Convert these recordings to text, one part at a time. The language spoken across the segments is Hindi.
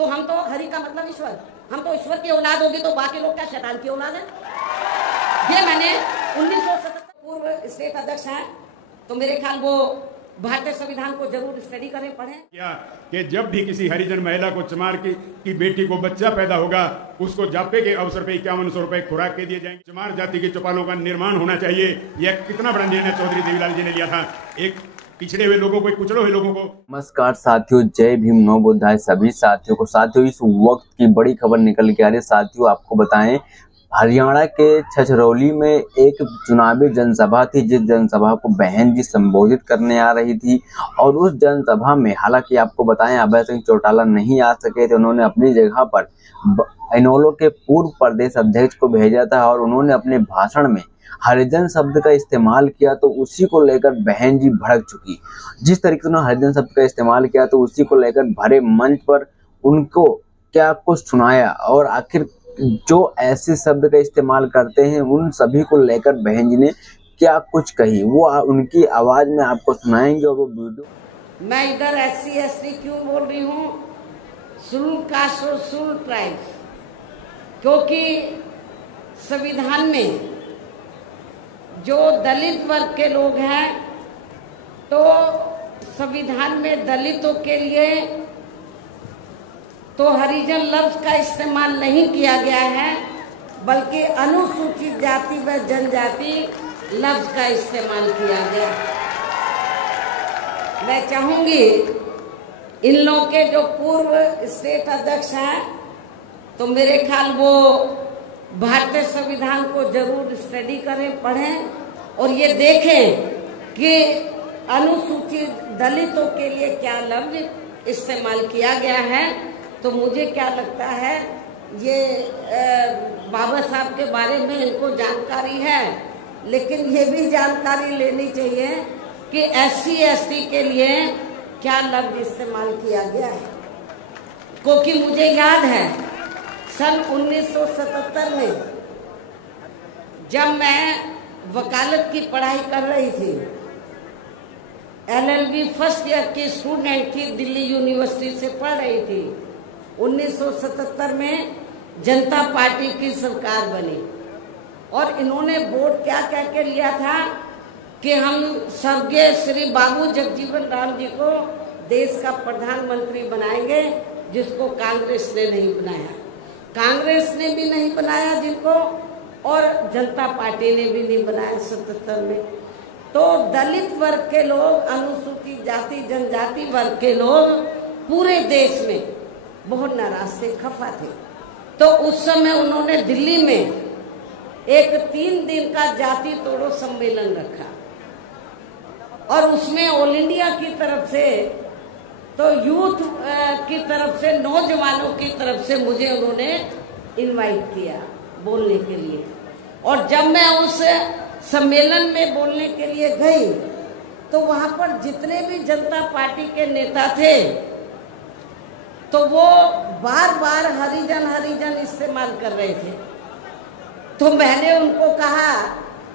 तो हम तो हरि का मतलब ईश्वर, हम तो ईश्वर की औलाद होगी तो बाकी लोग क्या शैतान की औलाद है। ये मैंने 1977 पूर्व स्टेट अध्यक्ष हैं, तो मेरे ख्याल वो भारतीय संविधान को जरूर स्टडी करें, पढ़ें। क्या कि जब भी किसी हरिजन महिला को चमार की बेटी को बच्चा पैदा होगा, उसको जापे के अवसर पे 5100 रुपए खुराक के दिए जाएंगे। चमार जाति के चौपालों का निर्माण होना चाहिए। यह कितना बड़ा निर्णय चौधरी देवीलाल जी ने लिया था, एक पिछड़े हुए लोगों को, कुचले हुए लोगों को। नमस्कार साथियों, जय भीम, नौ बुद्धाय सभी साथियों को। साथियों, इस वक्त की बड़ी खबर निकल के आ रही है। साथियों, आपको बताएं, हरियाणा के छछरौली में एक चुनावी जनसभा थी, जिस जनसभा को बहन जी संबोधित करने आ रही थी। और उस जनसभा में हालांकि आपको बताएं, अभय सिंह चौटाला नहीं आ सके थे। उन्होंने अपनी जगह पर इनेलो के पूर्व प्रदेश अध्यक्ष को भेजा था और उन्होंने अपने भाषण में हरिजन शब्द का इस्तेमाल किया, तो उसी को लेकर बहन जी भड़क चुकी। जिस तरीके से उन्होंने हरिजन शब्द का इस्तेमाल किया, तो उसी को लेकर भरे मंच पर उनको क्या कुछ सुनाया, और आखिर जो ऐसे शब्द का इस्तेमाल करते हैं उन सभी को लेकर बहन जी ने क्या कुछ कही, वो उनकी आवाज में आपको सुनाएंगे। और वो वीडियो मैं इधर SC ST क्यों बोल रही हूँ, शेड्यूल कास्ट और शेड्यूल ट्राइब्स, क्योंकि संविधान में जो दलित वर्ग के लोग हैं, तो संविधान में दलितों के लिए तो हरिजन लफ्ज का इस्तेमाल नहीं किया गया है, बल्कि अनुसूचित जाति व जनजाति लफ्ज का इस्तेमाल किया गया। मैं चाहूंगी इन लोगों के जो पूर्व स्टेट अध्यक्ष हैं, तो मेरे ख्याल वो भारतीय संविधान को जरूर स्टडी करें, पढ़ें, और ये देखें कि अनुसूचित दलितों के लिए क्या लफ्ज इस्तेमाल किया गया है। तो मुझे क्या लगता है, ये बाबा साहब के बारे में इनको जानकारी है, लेकिन ये भी जानकारी लेनी चाहिए कि SC ST के लिए क्या लफ्ज इस्तेमाल किया गया है। क्योंकि मुझे याद है सन 1977 में जब मैं वकालत की पढ़ाई कर रही थी, LLB फर्स्ट ईयर की स्टूडेंट थी, दिल्ली यूनिवर्सिटी से पढ़ रही थी। 1977 में जनता पार्टी की सरकार बनी और इन्होंने वोट क्या कह के लिया था कि हम स्वर्गीय श्री बाबू जगजीवन राम जी को देश का प्रधानमंत्री बनाएंगे, जिसको कांग्रेस ने नहीं बनाया। कांग्रेस ने भी नहीं बनाया जिनको, और जनता पार्टी ने भी नहीं बनाया 77 में। तो दलित वर्ग के लोग, अनुसूचित जाति जनजाति वर्ग के लोग पूरे देश में बहुत नाराज थे, खफा थे। तो उस समय उन्होंने दिल्ली में एक 3 दिन का जाति तोड़ो सम्मेलन रखा, और उसमें ऑल इंडिया की तरफ से, तो यूथ की तरफ से, नौजवानों की तरफ से मुझे उन्होंने इनवाइट किया बोलने के लिए। और जब मैं उस सम्मेलन में बोलने के लिए गई, तो वहां पर जितने भी जनता पार्टी के नेता थे, तो वो बार बार हरिजन हरिजन इस्तेमाल कर रहे थे। तो मैंने उनको कहा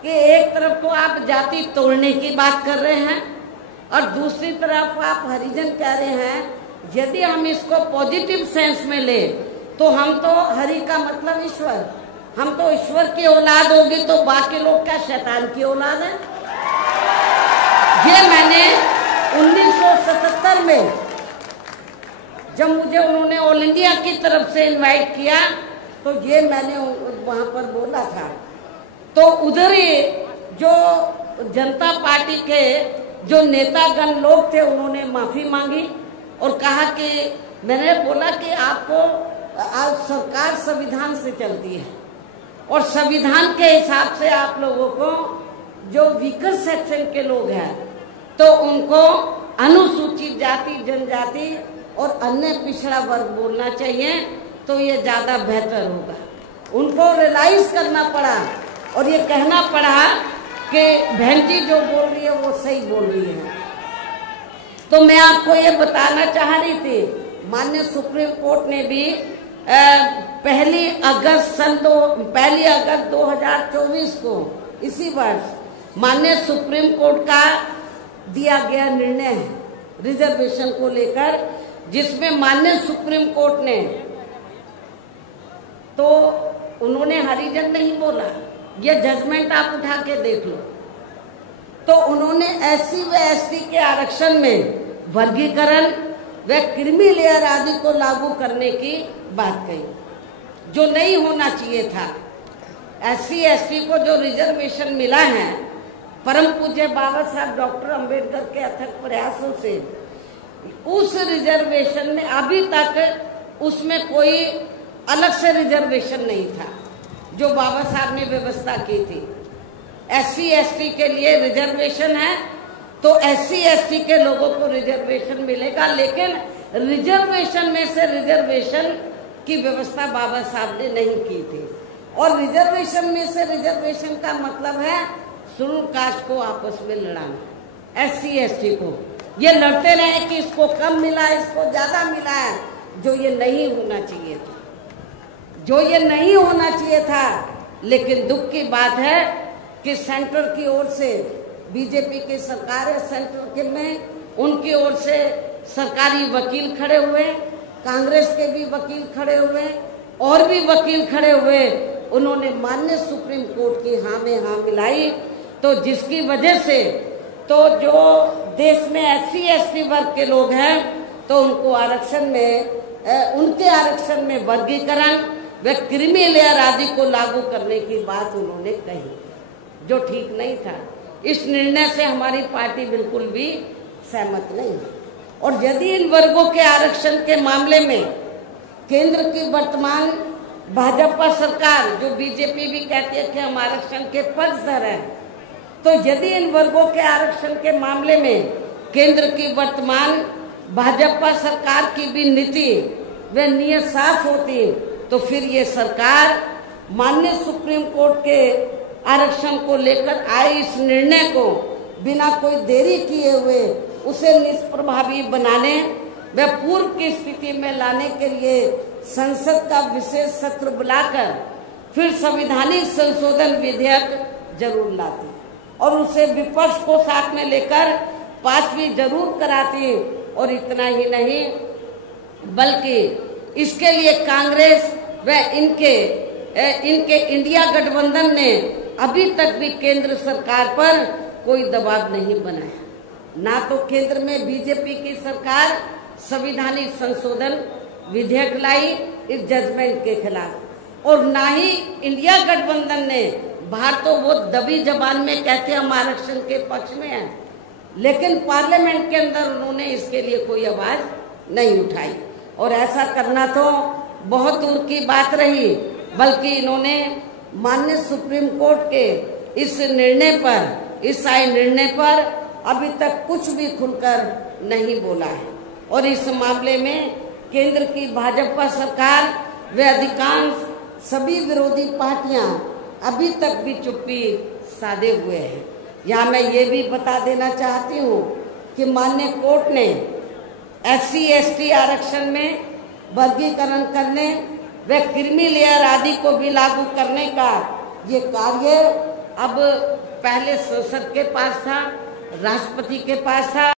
कि एक तरफ तो आप जाति तोड़ने की बात कर रहे हैं, और दूसरी तरफ आप हरिजन कह रहे हैं। यदि हम इसको पॉजिटिव सेंस में ले, तो हम तो हरि का मतलब ईश्वर, हम तो ईश्वर की औलाद होगी तो बाकी लोग क्या शैतान की औलाद है। ये मैंने 1977 में जब मुझे उन्होंने ऑल इंडिया की तरफ से इनवाइट किया, तो ये मैंने वहां पर बोला था। तो उधर ही जो जनता पार्टी के जो नेतागण लोग थे, उन्होंने माफी मांगी और कहा कि, मैंने बोला कि आपको आज सरकार संविधान से चलती है, और संविधान के हिसाब से आप लोगों को जो वीकर सेक्शन के लोग हैं, तो उनको अनुसूचित जाति जनजाति और अन्य पिछड़ा वर्ग बोलना चाहिए, तो ये ज्यादा बेहतर होगा। उनको रियलाइज करना पड़ा और ये कहना पड़ा कि बहन जी जो बोल रही है वो सही बोल रही है। तो मैं आपको ये बताना चाह रही थी, माननीय सुप्रीम कोर्ट ने भी 1 अगस्त 2024 को, इसी वर्ष, माननीय सुप्रीम कोर्ट का दिया गया निर्णय है रिजर्वेशन को लेकर, जिसमें माननीय सुप्रीम कोर्ट ने, तो उन्होंने हरिजन नहीं बोला, ये जजमेंट आप उठा के देख लो, तो उन्होंने एससी व एसटी के आरक्षण में वर्गीकरण व क्रीमी लेयर आदि को लागू करने की बात कही, जो नहीं होना चाहिए था। एससी एसटी को जो रिजर्वेशन मिला है, परम पूज्य बाबा साहब डॉक्टर अंबेडकर के अथक प्रयासों से, उस रिजर्वेशन में अभी तक उसमें कोई अलग से रिजर्वेशन नहीं था जो बाबा साहब ने व्यवस्था की थी। एससी एसटी के लिए रिजर्वेशन है तो एससी एसटी के लोगों को रिजर्वेशन मिलेगा, लेकिन रिजर्वेशन में से रिजर्वेशन की व्यवस्था बाबा साहब ने नहीं की थी। और रिजर्वेशन में से रिजर्वेशन का मतलब है शेड्यूल कास्ट को आपस में लड़ाना, एससी एसटी को ये लड़ते रहे कि इसको कम मिला, इसको ज्यादा मिला है, जो ये नहीं होना चाहिए था, जो ये नहीं होना चाहिए था। लेकिन दुख की बात है कि सेंटर की ओर से बीजेपी की सरकार है, सेंटर के में उनकी ओर से सरकारी वकील खड़े हुए, कांग्रेस के भी वकील खड़े हुए और भी वकील खड़े हुए, उन्होंने माननीय सुप्रीम कोर्ट की हाँ में हाँ मिलाई, तो जिसकी वजह से तो जो देश में एससी एसटी वर्ग के लोग हैं तो उनको आरक्षण में, उनके आरक्षण में वर्गीकरण व क्रीमी लेयर आदि को लागू करने की बात उन्होंने कही, जो ठीक नहीं था। इस निर्णय से हमारी पार्टी बिल्कुल भी सहमत नहीं है। और यदि इन वर्गों के आरक्षण के मामले में केंद्र की वर्तमान भाजपा सरकार, जो बीजेपी भी कहती है कि हम आरक्षण के पक्षधर हैं, तो यदि इन वर्गों के आरक्षण के मामले में केंद्र की वर्तमान भाजपा सरकार की भी नीति व नियत साफ होती, तो फिर ये सरकार माननीय सुप्रीम कोर्ट के आरक्षण को लेकर आए इस निर्णय को बिना कोई देरी किए हुए उसे निष्प्रभावी बनाने व पूर्व की स्थिति में लाने के लिए संसद का विशेष सत्र बुलाकर फिर संवैधानिक संशोधन विधेयक जरूर लाती और उसे विपक्ष को साथ में लेकर पास भी जरूर कराती। और इतना ही नहीं बल्कि इसके लिए कांग्रेस व इनके इंडिया गठबंधन ने अभी तक भी केंद्र सरकार पर कोई दबाव नहीं बनाया। ना तो केंद्र में बीजेपी की सरकार संवैधानिक संशोधन विधेयक लाई इस जजमेंट के खिलाफ, और ना ही इंडिया गठबंधन ने, बाहर तो वो दबी जबान में कहते हम आरक्षण के पक्ष में हैं, लेकिन पार्लियामेंट के अंदर उन्होंने इसके लिए कोई आवाज नहीं उठाई। और ऐसा करना तो बहुत दूर की बात रही, बल्कि इन्होंने माननीय सुप्रीम कोर्ट के इस निर्णय पर, इस आए निर्णय पर अभी तक कुछ भी खुलकर नहीं बोला है। और इस मामले में केंद्र की भाजपा सरकार व अधिकांश सभी विरोधी पार्टियां अभी तक भी चुप्पी साधे हुए हैं। यहाँ मैं ये भी बता देना चाहती हूँ कि माननीय कोर्ट ने एससी एसटी आरक्षण में वर्गीकरण करने व क्रीमी लेयर आदि को भी लागू करने का ये कार्य अब पहले संसद के पास था, राष्ट्रपति के पास था।